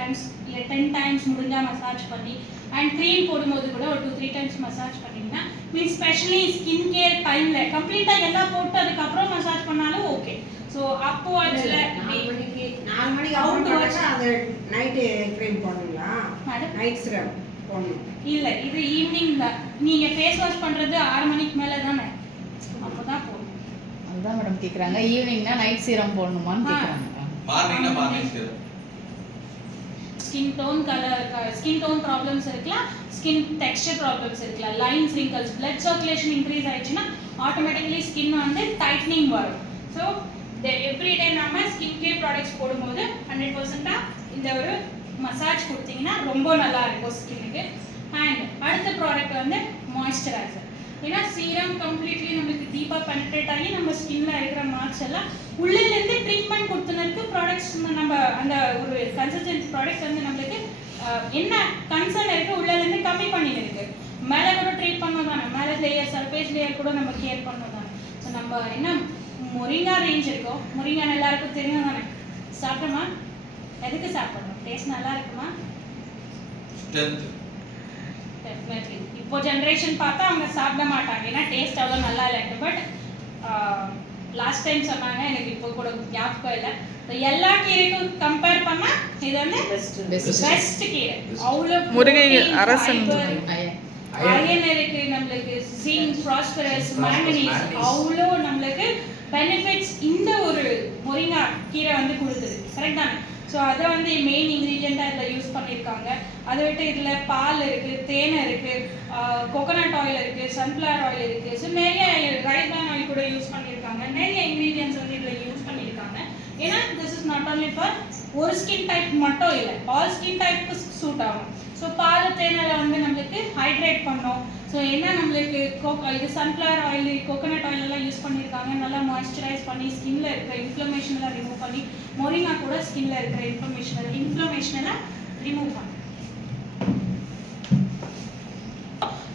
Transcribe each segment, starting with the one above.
times இல்லை 10 times முடிஞ்சால் massage பண்ணி அண்ட் க்ரீம் போடும்போது கூட ஒரு 2-3 times மசாஜ் பண்ணிங்கன்னா மீன்ஸ் ஸ்பெஷலி ஸ்கின் கேர் டைமில் கம்ப்ளீட்டாக எல்லாம் போட்டு அதுக்கப்புறம் மசாஜ் பண்ணாலும் ஓகே. ஸோ அப்போ அதில் 4 மணிக்கு அவுட் வச்சா அது நைட்டு க்ரீம் போடணுங்களா? நைட் சிரம் போடணும் இல்லை, இது ஈவினிங் தான். நீங்கள் ஃபேஸ் வாஷ் பண்ணுறது 6 மணிக்கு மேலே தானே, அப்போ தான் போடணும். அதுதான் மேடம் கேக்குறாங்க, ஈவினிங்னா நைட் சீரம் போடணுமான்னு கேக்குறாங்க. மார்னிங்னா morning serum. Skin tone colour, skin tone problems இருக்கலாம், ஸ்கின் டெக்ஸ்சர் ப்ராப்ளம்ஸ் இருக்கலாம், lines, wrinkles, blood circulation increase ஆயிடுச்சுன்னா ஆட்டோமேட்டிக்கலி ஸ்கின் வந்து டைட்னிங் வரும். ஸோ எவ்ரிடே நம்ம ஸ்கின் கேர் ப்ராடக்ட்ஸ் போடும்போது 100% இந்த ஒரு மசாஜ் கொடுத்தீங்கன்னா ரொம்ப நல்லா இருக்கும் ஸ்கின்னுக்கு. அண்ட் அடுத்த ப்ராடக்ட் வந்து மாய்ஸ்சரைசர். ஏன்னா சீரம் கம்ப்ளீட்லி நம்மளுக்கு டீப்பாக பெனிட்ரேட் ஆகி நம்ம ஸ்கின்ல இருக்கிற மார்க்ஸ் எல்லாம் உள்ளிலேருந்து ட்ரீட்மெண்ட் கொடுத்துனருக்கு ப்ராடக்ட்ஸ் நம்ம அந்த ஒரு கன்சிஸ்டன்ட் ப்ராடக்ட்ஸ் வந்து நம்மளுக்கு என்ன கன்சர்ன் இருக்குது உள்ளிலேருந்து கம்மி பண்ணிட்டு இருக்கு. மேலே கூட ட்ரீட் பண்ணோம் தானே, மேலே லேயர் சர்ஃபேஸ் லேயர் கூட நம்ம கேர் பண்ணோம் தானே. ஸோ நம்ம என்ன மொரிங்கா ரேஞ்ச் இருக்கோம், மொரிங்கா எல்லாருக்கும் தெரியும் தானே. சாப்பிட்டோமா? எதுக்கு சாப்பிடணும்? டேஸ்ட் நல்லா இருக்குமா? டெஃபினெட்லி. இப்போ ஜென்ரேஷன் பார்த்தா அவங்க சாப்பிட மாட்டாங்க, ஏன்னா டேஸ்ட் அவ்வளோ நல்லா இல்லைட்டு. பட் லாஸ்ட் டைம் சொன்னாங்க, எனக்கு இப்போ கூட ஞாபகம் இல்லை. எல்லா கீரைக்கும் கம்பேர் பண்ணால் இது வந்து பெஸ்ட் கீரை. அவ்வளோ முருங்கை அரசன் அயன் இருக்கு நம்மளுக்கு, ஜிங்க், பாஸ்பரஸ், மேங்கனீஸ், அவ்வளோ நம்மளுக்கு பெனிஃபிட்ஸ் இந்த ஒரு முருங்கா கீரை வந்து கொடுக்குது. கரெக்ட் தானே? ஸோ அதை வந்து மெயின் இன்க்ரீடியண்ட்டாக இதில் யூஸ் பண்ணியிருக்காங்க. அதை விட்டு இதில் பால் இருக்குது, தேனை இருக்குது, கோகோனட் ஆயில் இருக்குது, சன்ஃப்ளவர் ஆயில் இருக்குது. ஸோ நிறைய ரைஸ் பிரான் ஆயில் கூட யூஸ் பண்ணியிருக்காங்க. நிறைய இன்க்ரீடியன்ட்ஸ் வந்து இதில் யூஸ் பண்ணியிருக்காங்க. ஏன்னா this is not only for ஒரு ஸ்கின் டைப் மட்டும் இல்லை, ஆல் ஸ்கின் டைப்புக்கு சூட் ஆகும். ஸோ பால் தேனில் வந்து நம்மளுக்கு ஹைட்ரேட் பண்ணோம். ஸோ என்ன நம்மளுக்கு இது சன்ஃப்ளவர் ஆயில், கோகோனட் ஆயில் எல்லாம் யூஸ் பண்ணியிருக்காங்க. நல்லா மாய்ஸ்சரைஸ் பண்ணி ஸ்கின்ல இருக்கிற இன்ஃப்ளமேஷன் எல்லாம் ரிமூவ் பண்ணி, மொரிங்கா கூட ஸ்கின்ல இருக்கிற இன்ஃப்ளமேஷன் எல்லாம் ரிமூவ் பண்ணி.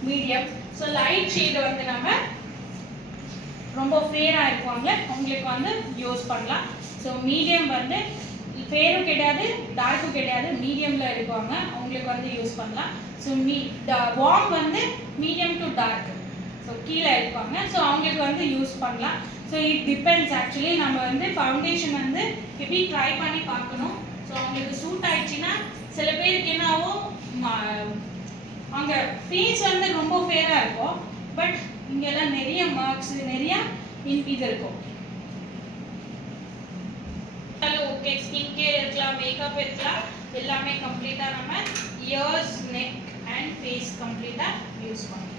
மீடியம். ஸோ லைட் ஷேட் வந்து நம்ம ரொம்ப ஃபேராக இருக்குவாங்க அவங்களுக்கு வந்து யூஸ் பண்ணலாம். ஸோ மீடியம் வந்து ஃபேரும் கிடையாது, டார்க்கும் கிடையாது, மீடியமில் இருக்குவாங்க அவங்களுக்கு வந்து யூஸ் பண்ணலாம். ஸோ வார்ம் வந்து மீடியம் டு டார்க், ஸோ கீழே இருப்பாங்க. ஸோ அவங்களுக்கு வந்து யூஸ் பண்ணலாம். So it depends. ஆக்சுவலி நம்ம வந்து ஃபவுண்டேஷன் வந்து எப்படி ட்ரை பண்ணி பார்க்கணும். ஸோ அவங்களுக்கு சூட் ஆயிடுச்சுன்னா சில பேருக்கு என்ன ஆகும், அங்கே ஃபேஸ் வந்து ரொம்ப ஃபேராக இருக்கும், பட் இங்கெல்லாம் நிறைய மார்க்ஸ், நிறைய இது இருக்கும். ஓகே, ஸ்கின் கேர் இருக்கலாம், மேக்கப் இருக்கலாம், எல்லாமே கம்ப்ளீட்டாக நம்ம இயர்ஸ், நெக் அண்ட் ஃபேஸ் கம்ப்ளீட்டாக யூஸ் பண்ணலாம்.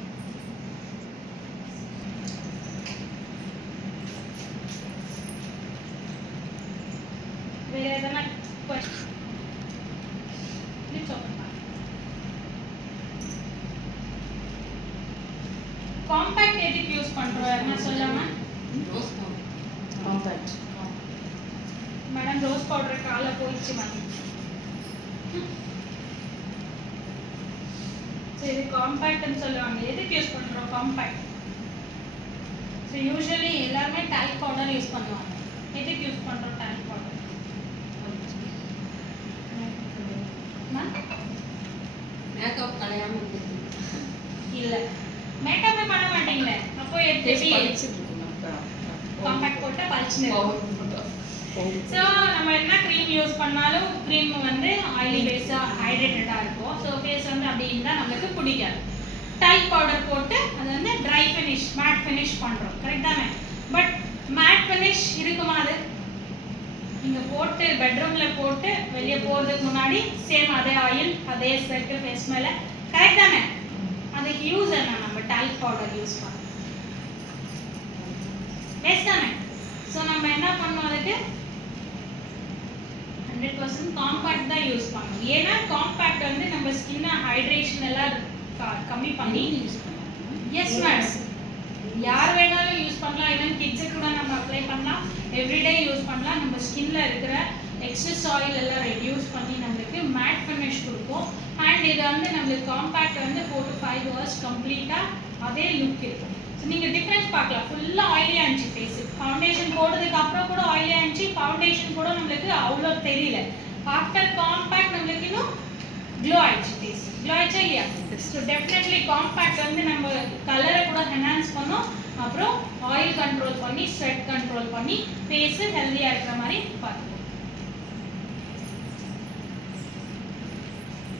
வேற எதனா கொஸ்டின்? காம்பேக்ட் எதுக்கு யூஸ் பண்றோம் என்ன சொல்லாமா? காம்பேக்ட் மேடம் ரோஸ் பவுடர் கால போயிடுச்சு மேடம். சரி, காம்பேக்ட்னு சொல்லுவாங்க. எதுக்கு யூஸ் பண்றோம் காம்பேக்ட்? ஸோ யூஸ்வலி எல்லாருமே டால்க் பவுடர் யூஸ் பண்ணுவாங்க. எதுக்கு யூஸ் பண்றோம் டால்க் பவுடர்? மேக்கப் கலையாம இல்லை, மேக்கப்பே பண்ண மாட்டீங்களே, அப்போ எப்படி காம்பேக்ட் போட்டால் பளிச்சுன்னு இருக்கும். ஸோ நம்ம என்ன க்ரீம் யூஸ் பண்ணாலும் க்ரீம் வந்து ஆயிலி பேஸாக ஹைட்ரேட்டடாக இருக்கும். ஸோ ஃபேஸ் வந்து அப்படி இருந்தால் நம்மளுக்கு பிடிக்காது. டால்க் பவுடர் போட்டு அது வந்து ட்ரை ஃபினிஷ், மேட் ஃபினிஷ் பண்ணுறோம். கரெக்ட் தானே? பட் மேட் ஃபினிஷ் இருக்குமா? அது நீங்கள் போட்டு பெட்ரூமில் போட்டு வெளியே போகிறதுக்கு முன்னாடி சேம் அதே ஆயில், அதே ஸ்வெட்டு ஃபேஸ் மேலே. கரெக்ட் தானே? அதுக்கு யூஸ் என்ன? நம்ம டால்க் பவுடர் யூஸ் பண்ணோம். எஸ் தானே? ஸோ நம்ம என்ன பண்ணோம், அதுக்கு 100% காம்பேக்ட் தான் யூஸ் பண்ணணும். ஏன்னா காம்பேக்ட் வந்து நம்ம ஸ்கின்னை ஹைட்ரேஷன் எல்லாம் கம்மி பண்ணி யூஸ் பண்ணலாம். எஸ் மேடம், யார் வேணாலும் யூஸ் பண்ணலாம். ஈவன் கிட்ஸுக்கு கூட நம்ம அப்ளை பண்ணலாம், எவ்ரிடே யூஸ் பண்ணலாம். நம்ம ஸ்கின்ல இருக்கிற எக்ஸஸ் ஆயில் எல்லாம் ரெடியூஸ் பண்ணி நம்மளுக்கு மேட் ஃபினிஷ் கொடுக்கும். அண்ட் இது வந்து நம்மளுக்கு காம்பேக்ட் வந்து 4 to 5 hours கம்ப்ளீட்டாக அதே லுக் இருக்கும். ஸோ நீங்கள் டிஃப்ரென்ஸ் பார்க்கலாம். ஃபுல்லாக ஆயிலியாக இருந்துச்சு ஃபேஸு, ஃபவுண்டேஷன் போடுறதுக்கு அப்புறம் கூட ஆயிலியாக இருந்துச்சு, ஃபவுண்டேஷன் கூட நம்மளுக்கு அவ்வளோ தெரியல. ஆஃப்டர் காம்பேக்ட் நம்மளுக்கு இன்னும் க்ளோ ஆயிடுச்சு ஃபேஸ். க்ளோ ஆயிடுச்சா இல்லையா? ஸோ டெஃபினெட்லி காம்பேக்ட் வந்து நம்ம கலரை கூட என்ஹான்ஸ் பண்ணோம், அப்புறம் ஆயில் கண்ட்ரோல் பண்ணி ஸ்வெட் கண்ட்ரோல் பண்ணி ஃபேஸு ஹெல்தியாக இருக்கிற மாதிரி பார்த்துக்கோம்.